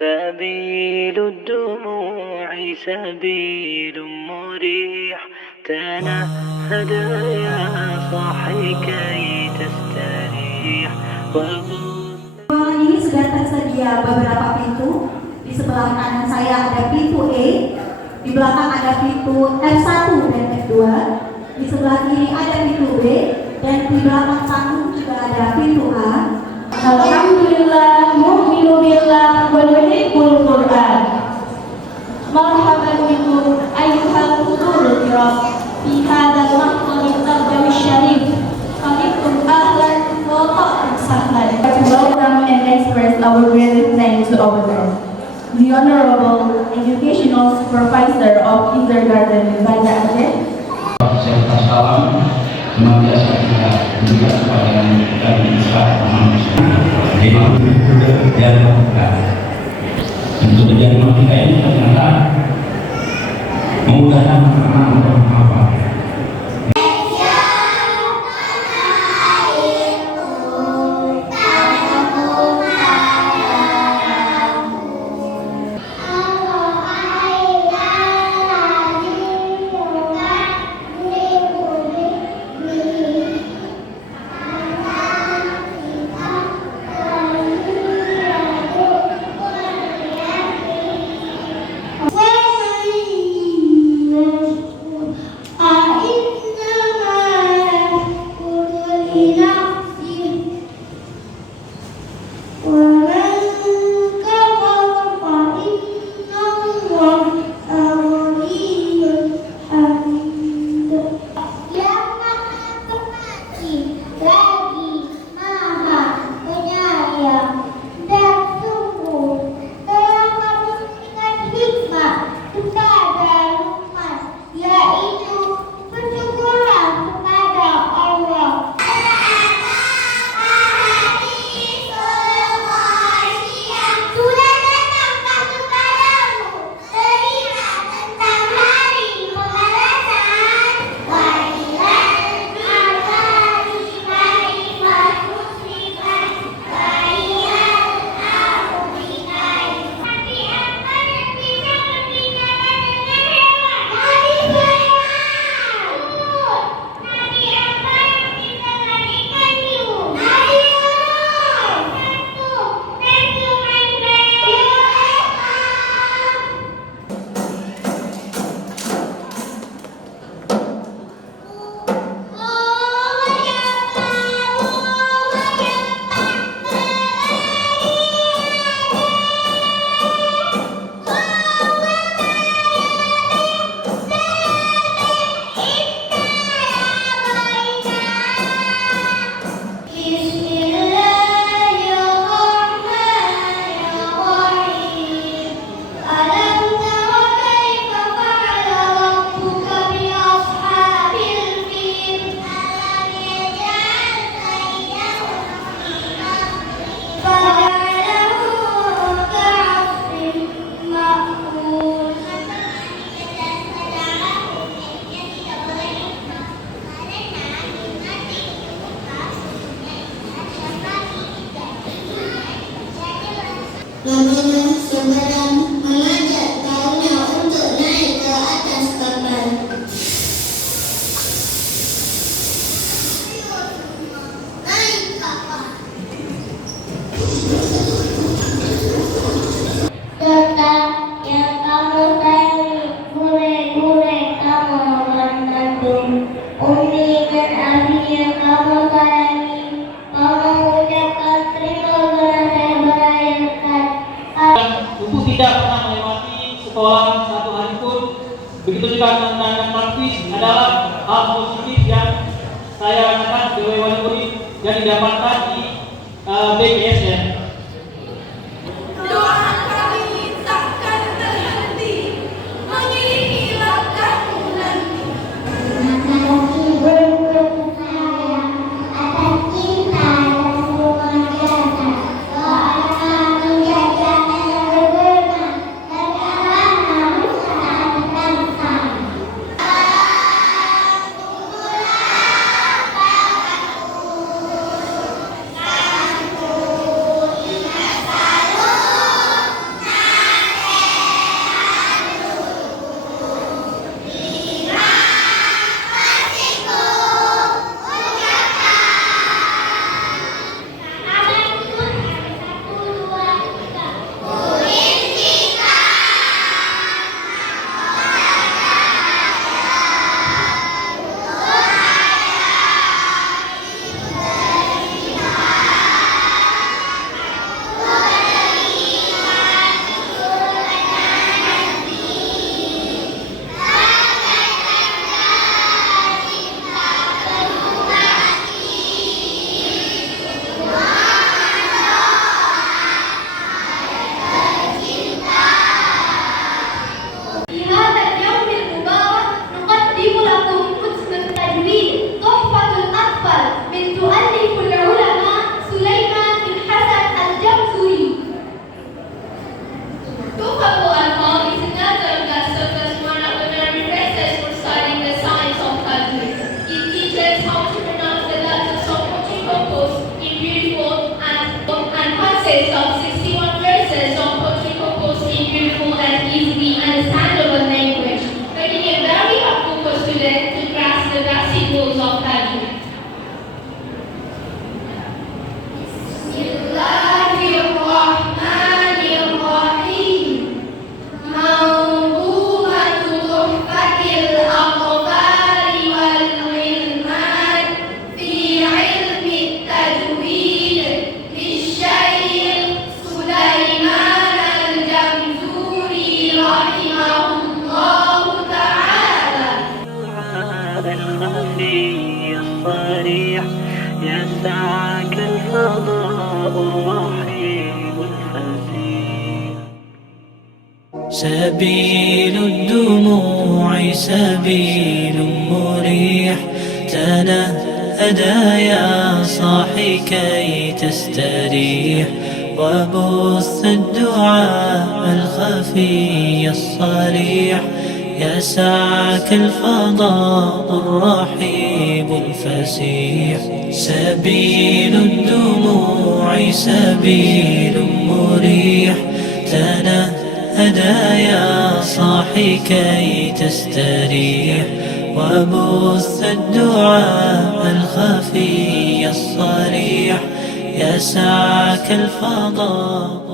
سبيل الدموع سبيل مريح تنهد يا صاحي كي تستريح. Ini sudah tersedia beberapa pintu. Di sebelah kanan saya ada pintu E, di belakang ada pintu F1 dan F2, di sebelah kiri ada pintu B, dan di belakang panggung juga ada pintu A. Alhamdulillah, mu'minu billah wa nuhibbul Qur'an. Marhaban bikum ayyuhal hudurul kiram fi hadzal mahfal al syarif. Khalifum ahlan wa ta'an sahlan. Welcome and express our greatest thanks to our guest, the Honorable Educational Supervisor of Kindergarten Banda Aceh. Serta salam senantiasa kita berikan kepada kita bisa dan untuk jaringan kita ini ternyata memudahkan anak-anak apa. Rombongan seberang mengajak kaumnya untuk naik ke atas kapal. Naik kapal. Serta yang kamu sayangi, bule-bule kamu Bandung, Umi dan Abi yang kamu sayangi, kamu ucapkan terima kasih berayakan. Untuk tidak pernah melewati sekolah satu hari pun. Begitu juga tantangan praktis adalah hal positif yang saya rasakan sebagai wali murid yang didapatkan di BPSN. Doa kami takkan terhenti mengiringi langkahmu nanti. Makasih berkat saya atas cinta dan keluarga. Doa menjaga dan berguna dan amanah usaha bangsa. Alhamdulillah. يسعك الفضاء الرحيب الفسيح. سبيل الدموع سبيل مريح، تنهدى يا صاحي كي تستريح، وبث الدعاء الخفي الصريح، يسعك الفضاء الرحيب الفسيح. سبيل الدموع سبيل مريح، تنهدى يا صاحي كي تستريح، وبث الدعاء الخفي الصريح، يسعك الفضاء